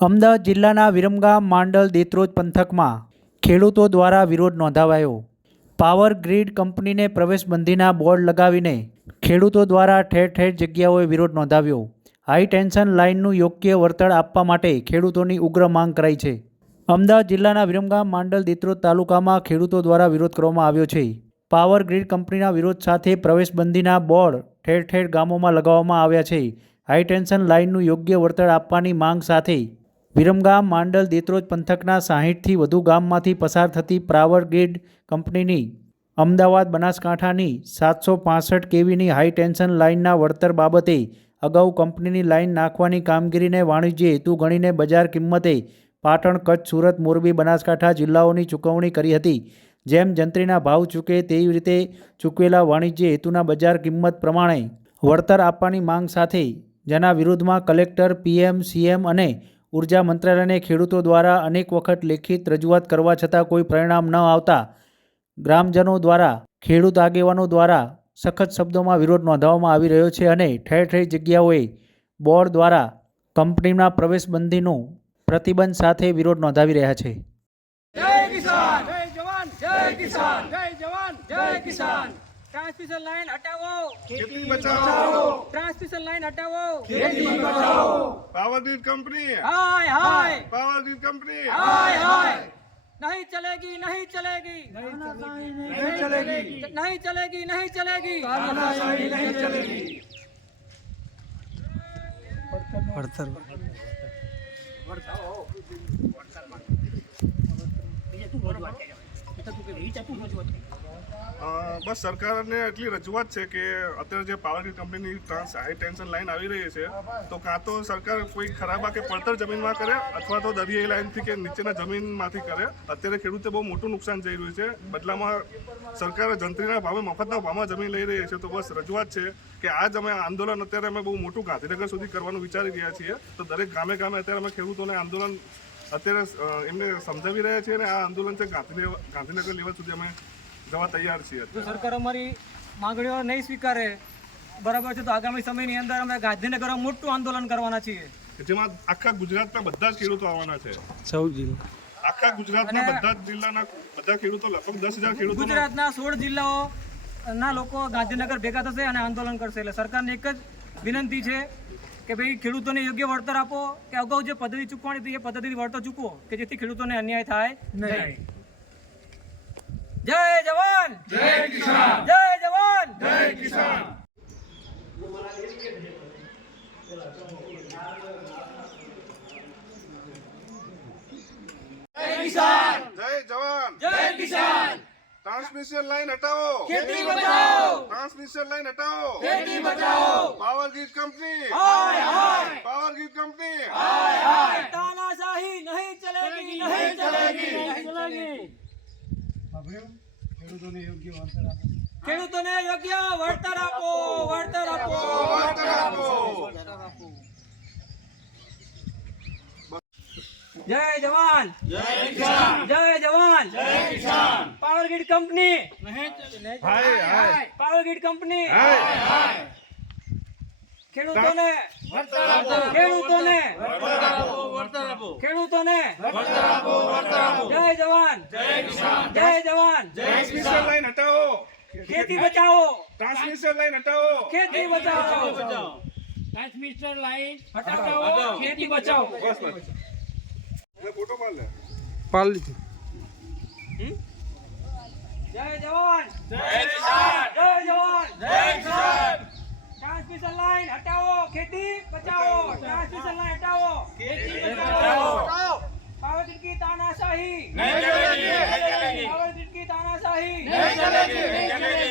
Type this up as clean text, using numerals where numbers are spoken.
અમદાવાદ જિલ્લાના વિરમગામ માંડલ દેત્રોજ પંથકમાં ખેડૂતો દ્વારા વિરોધ નોંધાવાયો. પાવર ગ્રીડ કંપનીને પ્રવેશબંધીના બોર્ડ લગાવીને ખેડૂતો દ્વારા ઠેર ઠેર જગ્યાઓએ વિરોધ નોંધાવ્યો. હાઈ ટેન્શન લાઇનનું યોગ્ય વળતર આપવા માટે ખેડૂતોની ઉગ્ર માંગ કરાઈ છે. અમદાવાદ જિલ્લાના વિરમગામ માંડલ દેત્રોજ તાલુકામાં ખેડૂતો દ્વારા વિરોધ કરવામાં આવ્યો છે. પાવર ગ્રીડ કંપનીના વિરોધ સાથે પ્રવેશબંધીના બોર્ડ ઠેર ઠેર ગામોમાં લગાવવામાં આવ્યા છે. હાઈ ટેન્શન લાઇનનું યોગ્ય વળતર આપવાની માંગ સાથે વિરમગામ માંડલ દેત્રોજ પંથકના 60થી વધુ ગામમાંથી પસાર થતી પાવર ગ્રીડ કંપનીની અમદાવાદ બનાસકાંઠાની 765 કેવીની હાઈ ટેન્શન લાઇનના વળતર બાબતે અગાઉ કંપનીની લાઇન નાખવાની કામગીરીને વાણિજ્ય હેતુ ગણીને બજાર કિંમતે પાટણ, કચ્છ, સુરત, મોરબી, બનાસકાંઠા જિલ્લાઓની ચૂકવણી કરી હતી. જેમ જંત્રીના ભાવ ચૂકે તેવી રીતે ચૂકવેલા વાણિજ્ય હેતુના બજાર કિંમત પ્રમાણે વળતર આપવાની માંગ સાથે જેના વિરોધમાં કલેક્ટર, PM, CM અને ઉર્જા મંત્રાલયને ખેડૂતો દ્વારા અનેક વખત લેખિત રજૂઆત કરવા છતાં કોઈ પરિણામ ન આવતા ગ્રામજનો દ્વારા ખેડૂત આગેવાનો દ્વારા સખત શબ્દોમાં વિરોધ નોંધાવવામાં આવી રહ્યો છે અને ઠેર ઠેર જગ્યાઓએ બોર્ડ દ્વારા કંપનીના પ્રવેશબંધીનો પ્રતિબંધ સાથે વિરોધ નોંધાવી રહ્યા છે. જય કિસાન, જય જવાન, જય કિસાન, જય જવાન, જય કિસાન. ट्रांसमिशन लाइन हटाओ, खेती बचाओ. ट्रांसमिशन लाइन हटाओ, खेती बचाओ. पावर ग्रिड कंपनी हाय हाय, पावर ग्रिड कंपनी हाय हाय. नहीं चलेगी, नहीं चलेगी, नहीं चलेगी, नहीं चलेगी, नहीं चलेगी, नहीं चलेगी. બસ સરકારને એટલી રજૂઆત છે કે અત્યારે જે પાવર ગ્રીડ કંપનીની હાઈ ટેન્શન લાઈન આવી રહી છે તો કાં તો સરકાર કોઈ ખરાબા કે પડતર જમીનમાં કરે અથવા તો દરિયાઈ લાઈનથી કે નીચેના જમીનમાંથી કરે. અત્યારે ખેડૂતે બહુ મોટું નુકસાન જઈ રહ્યું છે. બદલામાં સરકાર જંત્રીના ભાવે મફતના ભાવમાં જમીન લઈ રહી છે. તો બસ રજૂઆત છે કે આજ અમે આંદોલન અત્યારે અમે બહુ મોટું ગાંધીનગર સુધી કરવાનું વિચારી રહ્યા છીએ. તો દરેક ગામે ગામે અત્યારે અમે ખેડૂતોને આંદોલન અત્યારે એમને સમજાવી રહ્યા છીએ અને આ આંદોલન છે ગાંધીનગર લેવલ સુધી અમે જવા તૈયાર છીએ. જો સરકાર અમારી માંગણીઓ નહીં સ્વીકારે બરાબર છે તો આગામી સમયની અંદર અમે ગાંધીનગરમાં મોટું આંદોલન કરવાના છીએ, જેમાં આખા ગુજરાતના બધા જ ખેડૂતો આવવાના છે. આખા ગુજરાતના બધા જ જિલ્લાના બધા ખેડૂતો લગભગ 10,000 ખેડૂતો ગુજરાતના 16 જિલ્લાઓના લોકો ગાંધીનગર ભેગા થશે અને આંદોલન કરશે. એટલે સરકારને એક જ વિનંતી છે કે ભાઈ ખેડૂતોને યોગ્ય વળતર આપો, કે અગાઉ જે પદ્ધતિ ચૂકવવાની હતી એ પદ્ધતિથી વળતર ચૂકવો કે જેથી ખેડૂતોને અન્યાય થાય નહીં. જય જવાન, જય કિસાન, જય જવાન, જય કિસાન. જય કિસાન, જય જવાન, જય કિસાન. ટ્રાન્સમિશન લાઈન હટાવો, ખેતી બચાવો. ટ્રાન્સમિશન લાઈન હટાવો, ખેતી બચાવો. પાવર ગ્રીડ કંપની હાય હાય, પાવર ગ્રીડ કંપની હાય હાય. તાનાશાહી નહીં ચલેગી, નહીં ચલેગી, નહીં ચલેગી. ખેડૂતોને યોગ્ય વળતર આપો, વળતર આપો, વળતર આપો. જય જવાન, જય કિસાન, જય જવાન, જય કિસાન. પાવર ગ્રીડ કંપની હાય હાય, પાવર ગ્રીડ કંપની હાય હાય. ખેડૂતોને વળતર આપો, ખેડૂતોને વળતર આપો, વળતર આપો, ખેડૂતોને વળતર આપો, વળતર આપો. જય જવાન, જય કિસાન, જય જવાન, જય ટ્રાન્સમિશન લાઈન હટાવો, ખેતી બચાવો, ટ્રાન્સમિશન લાઈન હટાવો, ખેતી બચાવો. ટ્રાન્સમિશન લાઈન હટાવો, ખેતી બચાવો. બસ બસ ફોટો પાડ લે. જય જવાન, જય કિસાન, જય જવાન, જય કિસાન. ટ્રાન્સમિશન લાઈન હટાવો, ખેતી બચાવો. ટ્રાન્સમિશન લાઈન હટાવો, ખેતી બચાવો. પાવર ગ્રીડ की तानाशाही नहीं चलेगी, नहीं चलेगी. पावर ग्रिड की तानाशाही नहीं चलेगी, नहीं चलेगी.